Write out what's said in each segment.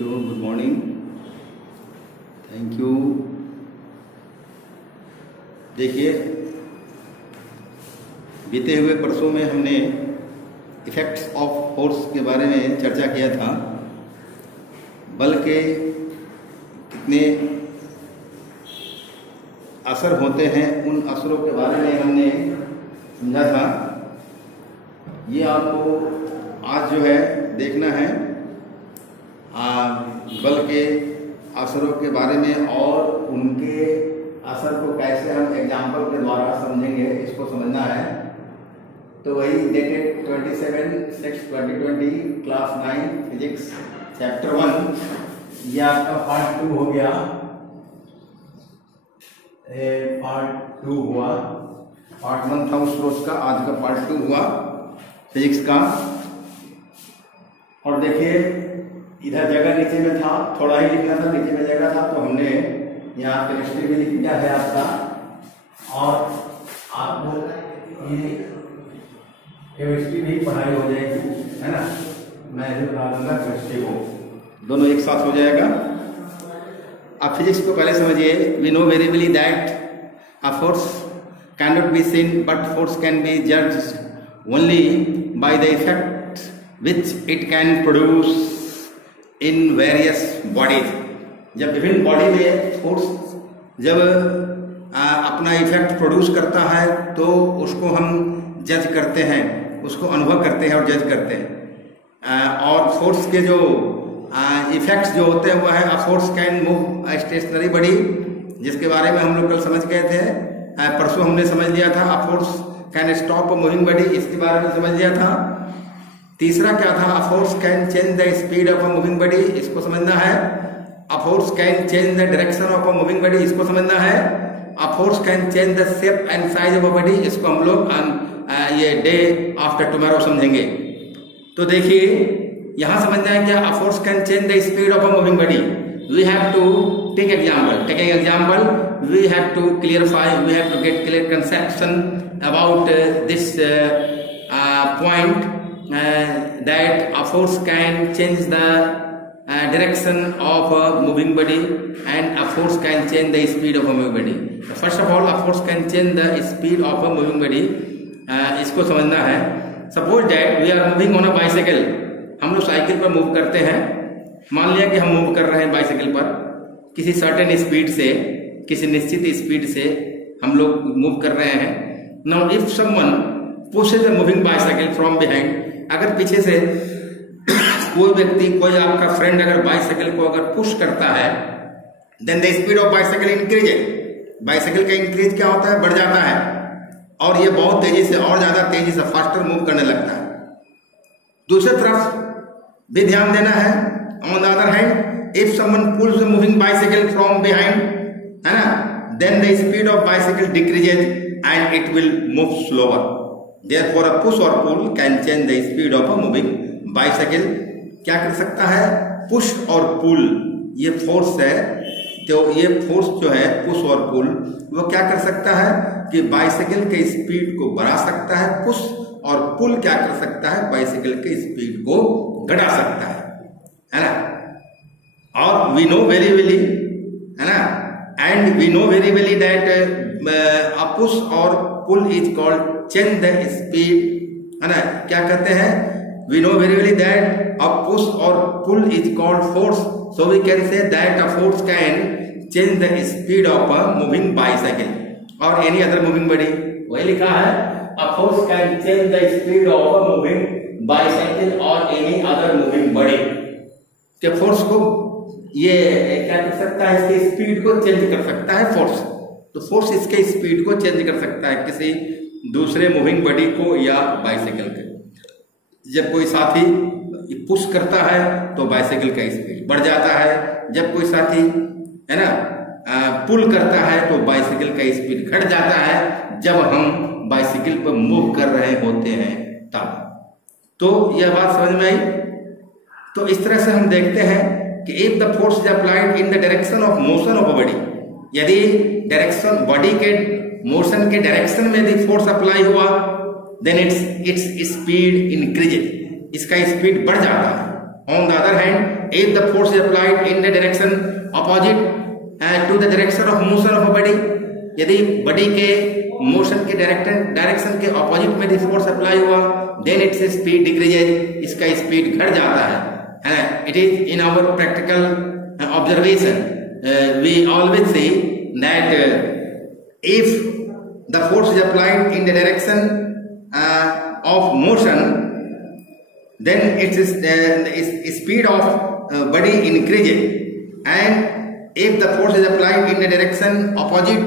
Okay, good morning, thank you. देखिए, बीते हुए परसों में हमने इफेक्ट्स ऑफ फोर्स के बारे में चर्चा किया था। बल के कितने असर होते हैं, उन असरों के बारे में हमने समझा था। ये आपको आज जो है देखना है बल के असरों के बारे में, और उनके असर को कैसे हम एग्जाम्पल के द्वारा समझेंगे, इसको समझना है। तो वही डेटेड 27/6/2020 क्लास 9 फिजिक्स चैप्टर 1, ये आपका पार्ट 2 हो गया। पार्ट 2 हुआ, पार्ट 1 था उस रोज का, आज का पार्ट 2 हुआ फिजिक्स का। और देखिए, इधर जगह नीचे में था, थोड़ा ही लिखना था, नीचे में जगह था, तो हमने यहाँ केमिस्ट्री भी लिख दिया है आपका। और आपको ये केमिस्ट्री भी पढ़ाई हो जाएगी, है ना। मैं भी पढ़ा दूंगा केमिस्ट्री को, दोनों एक साथ हो जाएगा। आप फिजिक्स को पहले समझिए। We know very well that a force can not be seen but force can be judged only by the effect which it can produce in various bodies. जब विभिन्न बॉडी में फोर्स जब अपना इफेक्ट प्रोड्यूस करता है, तो उसको हम जज करते हैं, उसको अनुभव करते हैं और जज करते हैं। और फोर्स के जो इफेक्ट्स जो होते हैं वह है, a force can move a stationary body, जिसके बारे में हम लोग कल समझ गए थे। परसों हमने समझ लिया था अ force can stop a moving body, इसके बारे में समझ लिया था। तीसरा क्या था, अ force can change the speed of a moving body, इसको समझना है। A force can change the direction of a moving body, इसको समझना है। A force can change the shape and size of a body, इसको हम लोग ये डे आफ्टर टुमारो समझेंगे। तो देखिए, यहां समझना है क्या, a force can change the speed of a moving body. We have to take example, taking example we have to clarify, we have to get clear conception about this point that a force can change the direction of a moving body and a force can change the speed of a moving body. First of all, a force can change the speed of a moving body. इसको समझना है। Suppose that we are moving on a bicycle. हम लोग cycle पर move करते हैं। मान लिया कि हम मूव कर रहे हैं बाइसाइकिल पर किसी सर्टेन स्पीड से, किसी निश्चित स्पीड से हम लोग मूव कर रहे हैं। Now if someone pushes a moving bicycle from behind, अगर पीछे से कोई व्यक्ति, कोई आपका फ्रेंड अगर बाइसाइकिल को अगर पुश करता है, then the speed of bicycle increases. Bicycle का इंक्रीज क्या होता है, बढ़ जाता है, और ये बहुत तेजी से और ज्यादा तेजी से फास्टर मूव करने लगता है। दूसरी तरफ भी ध्यान देना है, on the other hand if someone pulls the moving bicycle from behind, है ना, then the speed of bicycle decreases and it will move slower. Therefore, a push or pull can change the speed of a moving bicycle. क्या कर सकता है, push or पुल, ये force है। तो ये फोर्स जो है पुश और पुल, वो क्या कर सकता है कि बाइसाइकिल के स्पीड को बढ़ा सकता है। पुश और पुल क्या कर सकता है, बाइसाइकिल के स्पीड को घटा सकता है ना। और वी नो वेरी वेली, है ना, and we know very well that a push or pull is called change the speed, है ना। क्या कहते हैं, we know very well that a push or pull is called force, so we can say that a force can change the speed of a moving bicycle or any other moving body. वही लिखा है, a force can change the speed of a moving bicycle or any other moving body. के force को ये क्या कर सकता है, इसके स्पीड को चेंज कर सकता है फोर्स। तो फोर्स इसके स्पीड को चेंज कर सकता है किसी दूसरे मूविंग बॉडी को या बाइसाइकिल के। जब कोई साथी पुश करता है तो बाइसाइकिल का स्पीड बढ़ जाता है, जब कोई साथी, है ना, पुल करता है तो बाइसाइकिल का स्पीड घट जाता है, जब हम बाइसाइकिल पर मूव कर रहे होते हैं तब। तो यह बात समझ में आई। तो इस तरह से हम देखते हैं कि if the force is applied in the direction of motion of a body, यदि डायरेक्शन बॉडी के मोशन के डायरेक्शन में यदि फोर्स अप्लाई हुआ, देन इट्स स्पीड इंक्रीजेज, इसका स्पीड बढ़ जाता है। On the other hand, if the force is applied in the direction opposite to the direction of motion of a body, यदि बॉडी के मोशन के डायरेक्शन के opposite में फोर्स अप्लाई हुआ, देन इट्स स्पीड डिक्रीजेज, इसका speed घट जाता है। It is in our practical observation we always see that if the force is applied in the direction of motion, then its speed of body increases, and if the force is applied in the direction opposite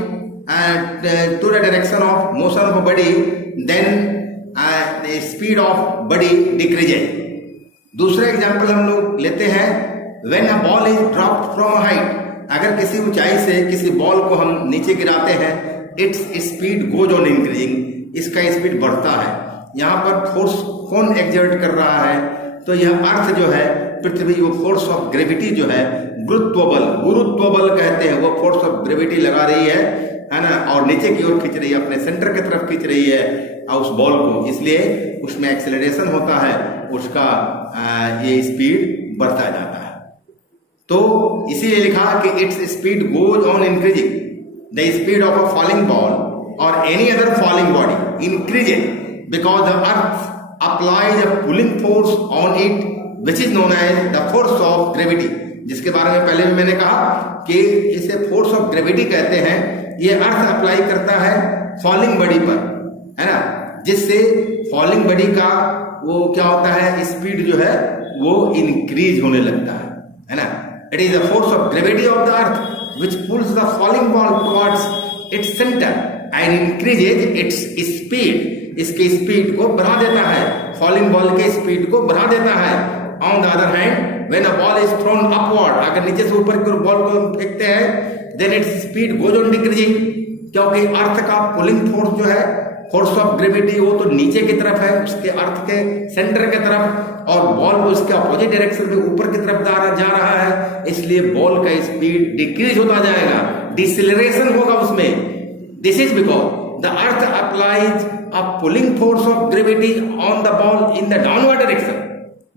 to the direction of motion of a body, then the speed of body decreases. दूसरा example हम लोग लेते हैं, when a ball is dropped from a height, अगर किसी ऊंचाई से किसी बॉल को हम नीचे गिराते हैं, its speed goes on increasing, इसका स्पीड बढ़ता है। यहाँ पर फोर्स कौन एक्सर्ट कर रहा है? तो यह अर्थ जो है पृथ्वी, वो फोर्स ऑफ ग्रेविटी जो है, गुरुत्व बल कहते हैं, वो फोर्स ऑफ ग्रेविटी लगा रही है ना, और नीचे की ओर खींच रही है, अपने सेंटर की तरफ खींच रही है उस बॉल को, इसलिए उसमें एक्सेलरेशन होता है, उसका ये स्पीड बढ़ता जाता है। तो इसीलिए लिखा कि its speed goes on increasing, the speed of a falling ball or any other falling body increases because the earth applies a pulling force on it which is known as the force of gravity, जिसके बारे में पहले भी मैंने कहा कि इसे force of gravity कहते हैं। ये अर्थ अप्लाई करता है फॉलिंग बॉडी पर, है ना, जिससे फॉलिंग बॉडी का वो क्या होता है, स्पीड जो है वो इंक्रीज होने लगता है ना। It is the force of gravity of the earth which pulls the falling ball towards its center and increases its speed, इसके स्पीड को बढ़ा देता है, फॉलिंग बॉल के स्पीड को बढ़ा देता है। On the other hand when a ball is throne upward, अगर नीचे से ऊपर की ओर बॉल को फेंकते हैं, then its speed goes on decreasing, क्योंकि अर्थ का पुलिंग फोर्स जो है, फोर्स ऑफ ग्रेविटी, वो तो नीचे की तरफ है, उसके अर्थ के सेंटर की तरफ, और बॉल उसके अपोजिट डायरेक्शन में ऊपर की तरफ जा रहा है, इसलिए बॉल का स्पीड डिक्रीज होता जाएगा, डिसेलरेशन होगा उसमें। This is because the earth applies a pulling force of gravity on the ball in the downward direction।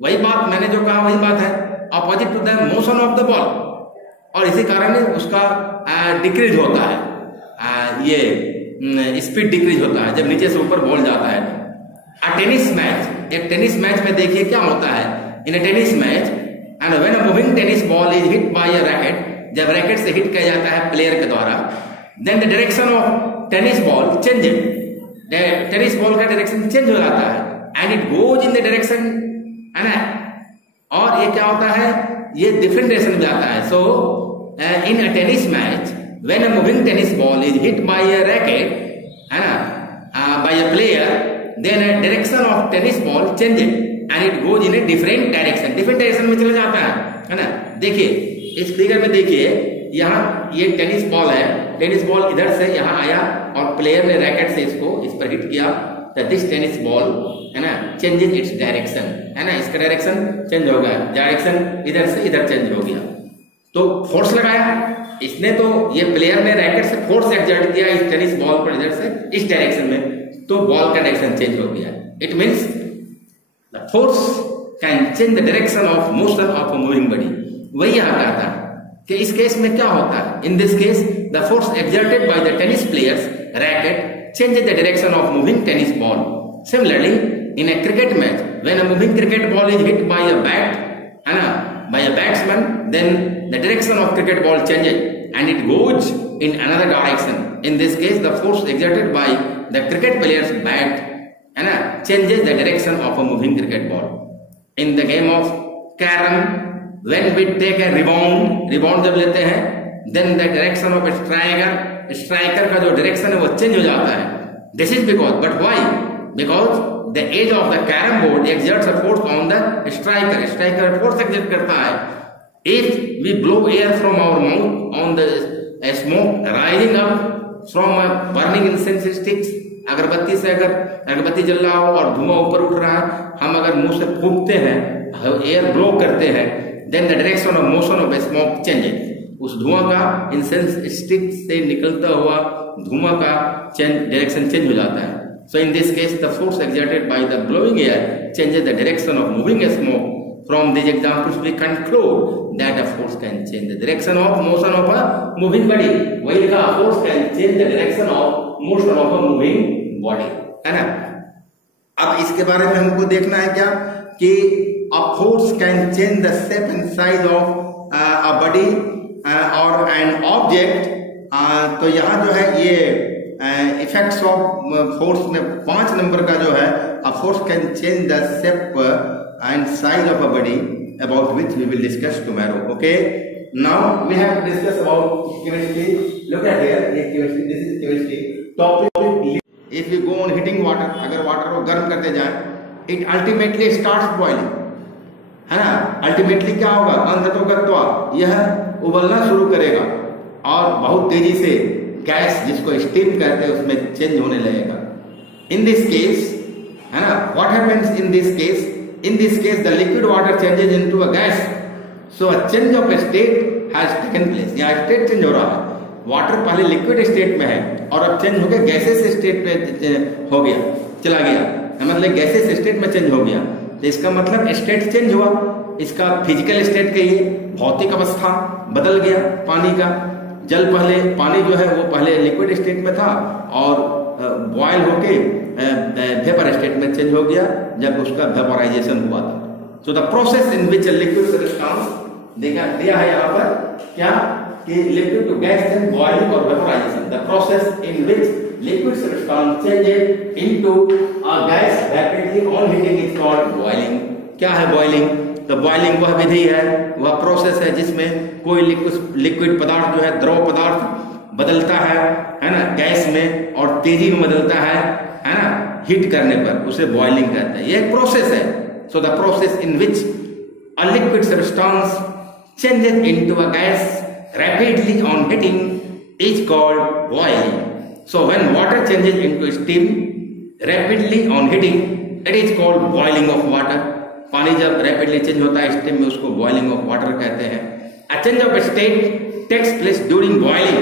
वही बात मैंने जो कहा वही बात है, opposite to the motion of the ball, और इसी कारण उसका डिक्रीज होता है, ये स्पीड डिक्रीज होता है जब नीचे से ऊपर बॉल जाता है। a टेनिस मैच, एक टेनिस मैच में देखिए क्या होता है, इन a tennis match and when a moving tennis ball is hit by a racket, जब रैकेट से हिट किया जाता है प्लेयर के द्वारा, then the direction of tennis ball changes, tennis ball का डायरेक्शन चेंज हो जाता है, and it goes in the direction, है ना, और ये क्या होता है, ये डिफरेंट डायरेक्शन में जाता है। So in a tennis match when a moving tennis ball is hit by a racket, है ना, by a player, then a direction of tennis ball changes and it goes in a different direction में चला जाता है ना। देखिए इस figure में देखिए, यहाँ ये टेनिस बॉल है, टेनिस बॉल इधर से यहाँ आया और प्लेयर ने रैकेट से इसको इस पर हिट किया, तो दिस टेनिस बॉल, है ना, चेंजेस इट्स डायरेक्शन, है ना, इसका डायरेक्शन चेंज हो गया, डायरेक्शन इधर से इधर चेंज हो गया। तो फोर्स लगाया इसने, तो ये प्लेयर ने रैकेट से फोर्स एक्सर्ट किया इस टेनिस बॉल पर इधर से इस डायरेक्शन में, तो बॉल का डायरेक्शन चेंज हो गया। It means the force can change the direction of motion of a moving body. वही यहाँ कहता है कि इस केस में क्या होता है, in this case the force exerted by the tennis player's racket changes the direction of moving tennis ball. Similarly in a cricket match when a moving cricket ball is hit by a bat, है ना, by a batsman, then the direction of cricket ball changes and it goes in another direction. In this case the force exerted by the cricket player's bat, है ना, changes the direction of a moving cricket ball. In the game of carrom when we take a rebound जब लेते हैं, then the direction of a striker का जो direction है वो change हो जाता है। This is because, but why? Because the edge of the carom board exerts a force on the striker force exert करता है। If we blow air from our mouth on the smoke rising up from a burning incense sticks, अगरबत्ती से अगर अगरबत्ती जल रहा हो और धुआं ऊपर उठ रहा है, हम अगर मुंह से फूंकते हैं, एयर ब्लो करते हैं, then the direction of motion of a smoke changes, उस धुआं का इंसेंस स्टिक से निकलता हुआ धुआं का डायरेक्शन चेंज हो जाता है। So in this case the force exerted by the blowing air changes the direction of moving a smoke From these examples, we conclude that a force can change the direction of motion of a moving body. वही लिखा, force can change the direction of motion of a moving body, है ना। अब इसके बारे में हमको देखना है क्या कि a force can change the shape and size of a body or an object. तो यहाँ जो है ये इफेक्ट्स ऑफ फोर्स में 5 नंबर का जो है, a force can change the shape and size of a body, about which we will discuss tomorrow. Okay, now we have to discuss about chemistry. Look at here, ये chemistry, this is chemistry topic. If we go on heating water, अगर water को गर्म करते जाएं, it ultimately starts boiling, है ना। Ultimately क्या होगा, अंततोगत्वा यह उबलना शुरू करेगा और बहुत तेजी से गैस जिसको स्टीम कहते हैं उसमें चेंज होने लगेगा। इन दिस केस, है ना, what happens in this case? In this case, the liquid water changes into a gas. So a change of state has taken place. यहाँ स्टेट चेंज हो रहा है। वाटर पहले लिक्विड स्टेट में है और अब चेंज होकर गैसेस स्टेट में हो गया, चला गया, मतलब गैसेस स्टेट में चेंज हो गया। तो इसका मतलब स्टेट चेंज हुआ। इसका फिजिकल स्टेट कहिए, भौतिक अवस्था बदल गया पानी का। जल पहले, पानी जो है वो पहले लिक्विड स्टेट में था और बॉयल होके वेपर स्टेट में चेंज हो गया जब उसका वेपोराइजेशन हुआ था। So the process in which liquid substance दिया है यहाँ पर क्या कि liquid to gas and boiling or vaporisation. The process in which liquid substance changes into a gas rapidly on heating is called boiling. क्या है बॉइलिंग? तो boiling वह विधि है, वह प्रोसेस है जिसमें कोई लिक्विड पदार्थ जो है, द्रव पदार्थ बदलता है ना, गैस में और तेजी में बदलता है ना, हीट करने पर उसे बॉइलिंग कहते हैं। ये एक प्रोसेस है। सो the process in which a liquid substance changes into a gas rapidly on heating is called boiling. So when water changes into steam rapidly on heating it is called boiling of water. पानी जब rapidly change होता है steam में, उसको boiling of water कहते हैं। A change of state takes place during boiling.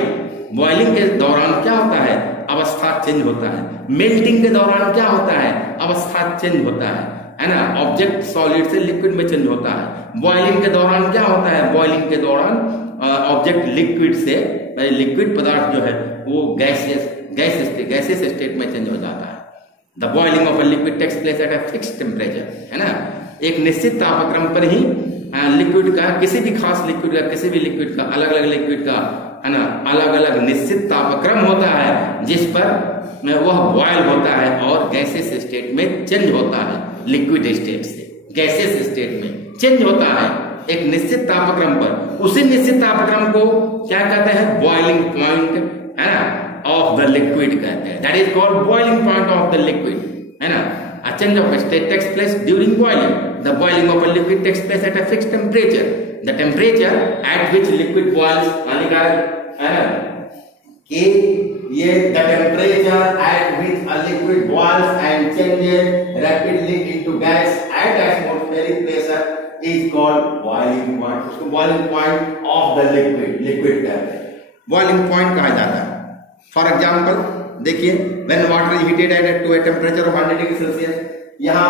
Boiling के दौरान क्या होता है? अवस्था चेंज होता है। मेल्टिंग के दौरान क्या होता है? अवस्था चेंज होता है ना। ऑब्जेक्ट सॉलिड से लिक्विड में चेंज होता है। बॉइलिंग के दौरान क्या होता है? बॉइलिंग के दौरान ऑब्जेक्ट लिक्विड से, लिक्विड पदार्थ जो है वो गैसेस स्टेट में चेंज हो जाता है। The boiling of a liquid takes place at a fixed temperature, है ना। एक निश्चित तापक्रम पर ही लिक्विड का, किसी भी खास लिक्विड का, किसी भी लिक्विड का, अलग अलग लिक्विड का, है ना, अलग अलग निश्चित तापक्रम होता है जिस पर वह बॉयल होता है और गैसेस स्टेट में चेंज होता है। लिक्विड स्टेट से गैसेस स्टेट में चेंज होता है एक निश्चित तापक्रम पर। उसी निश्चित तापक्रम को क्या कहते हैं? बॉइलिंग पॉइंट, है ना, ऑफ द लिक्विड कहते हैं। That is called boiling point of the liquid, है ना। A change of state takes place during boiling. The boiling of a liquid takes place at a fixed temperature. The temperature at which liquid boils, हानिकारक है ना कि ये the temperature at which a liquid boils and changes rapidly into gas at atmospheric pressure is called boiling point. उसको boiling point of the liquid कहते हैं, boiling point कहा जाता है। For example, देखिए, when water is heated at to a temperature of 100 degree Celsius, यहाँ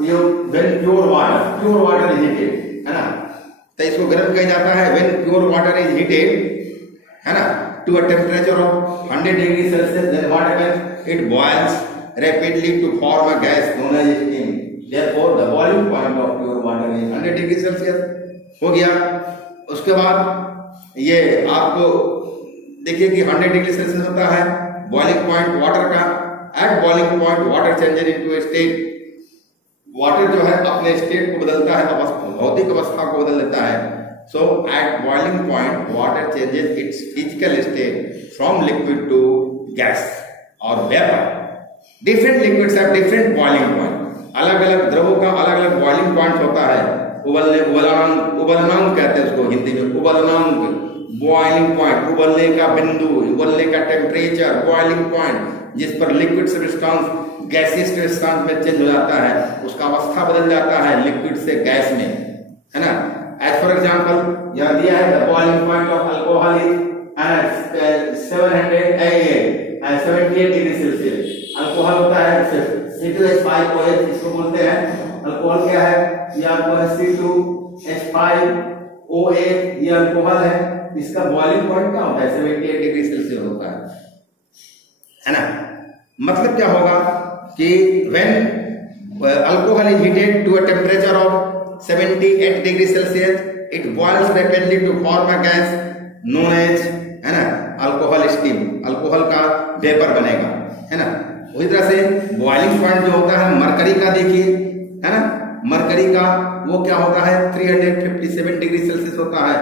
ये when pure water is heated, है ना, तो इसको गर्म कहा जाता है। when pure water is heated, है ना, to a temperature of 100 degree Celsius, then what happens? It boils rapidly to form a gas known as steam. Therefore, the boiling point of pure water is 100 degree Celsius हो गया। उसके बाद ये आपको देखिए कि 100 डिग्री सेल्सियस होता है बॉइलिंग पॉइंट वाटर का। At boiling point water changes into state, water जो है अपने स्टेट को बदलता है, भौतिक अवस्था को बदल देता है। So at boiling point water changes its physical state from liquid to gas or vapour. Different liquids have different boiling point. अलग अलग द्रवों का अलग अलग बॉइलिंग पॉइंट होता है। उबलनांक कहते हैं उसको हिंदी में, उबलनांक, बॉइलिंग पॉइंट, उबलने का बिंदु, उबलने का टेम्परेचर, बॉइलिंग पॉइंट जिस पर लिक्विड सब्सटेंस गैसियस सब्सटेंस में चेंज हो जाता है, उसका अवस्था बदल जाता है लिक्विड से गैस में, है ना। एज फॉर एग्जांपल यहाँ दिया है the boiling point of alcohol is 78 degree Celsius. Alcohol होता है C2H5OH, इसको बोलते हैं। अल्कोहल क्या है? ये आपको है C2 पॉइंट क्या होता है 78 डिग्री सेल्सियस होता है ना। मतलब क्या होगा कि when alcohol is heated to a temperature of 78 degree Celsius it boils rapidly to form a gas known as, है ना, अल्कोहल स्टीम, अल्कोहल का वेपर बनेगा, है ना। उसी तरह से बॉइलिंग पॉइंट जो होता है मरकरी का, देखिए, है ना, मरकरी का वो क्या होता है 357 डिग्री सेल्सियस होता है,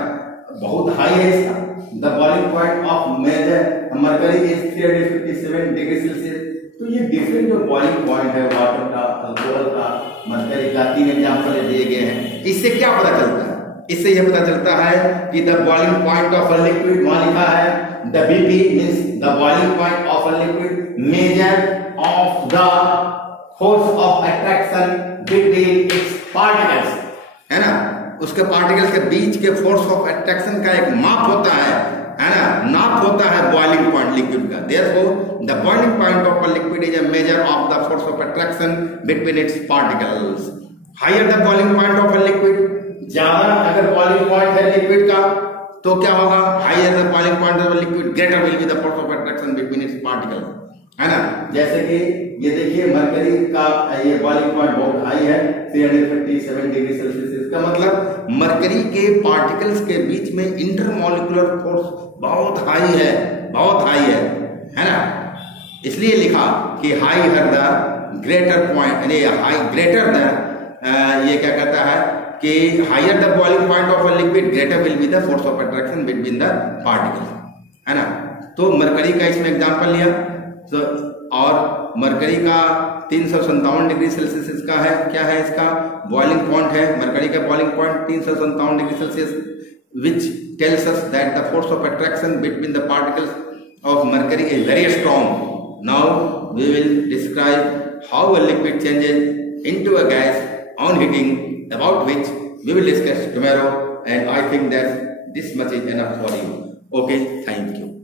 बहुत हाई है इसका। The boiling point of major mercury is 357 degree Celsius. तो ये डिफरेंट जो बॉइलिंग पॉइंट है वाटर का, अल्कोहल का, मरकरी का, 3 एग्जाम्पल दिए गए हैं। इससे क्या पता चलता है? इससे यह पता चलता है कि the boiling point of a liquid, वहां लिखा है the BP means the boiling point of a liquid major of the force of attraction between its particles, है ना, उसके पार्टिकल्स के बीच के फोर्स ऑफ अट्रैक्शन का एक माप होता है ना, नाप होता है बॉइलिंग पॉइंट लिक्विड का। Therefore the boiling point of a liquid is a measure of the force of attraction between its particles. Higher the boiling point of a liquid, ज्यादा अगर बॉइलिंग पॉइंट है लिक्विड का तो क्या होगा, higher the boiling point of liquid greater will be the force of attraction between its particles, है ना। जैसे कि ये देखिए मरकरी का ये बॉइलिंग पॉइंट बहुत हाई है 357 डिग्री सेल्सियस। इसका मतलब मरकरी के पार्टिकल्स के बीच में इंटरमॉलिक्यूलर फोर्स बहुत हाई है, बहुत हाई है ना। इसलिए लिखा कि higher the greater point, high greater the ये क्या कहता है कि higher the boiling point of a liquid greater will be the force of attraction between the particle, है ना। तो मरकरी का इसमें एग्जांपल लिया, तो और मरकरी का 357 डिग्री सेल्सियस इसका है, क्या है इसका बॉइलिंग पॉइंट है, मरकरी का boiling point 357 degree Celsius, which tells us that the force of attraction between the particles of mercury is very strong. Now we will describe how a liquid changes into a gas on heating, about which we will discuss tomorrow, and I think that this much is enough for you. Okay, thank you.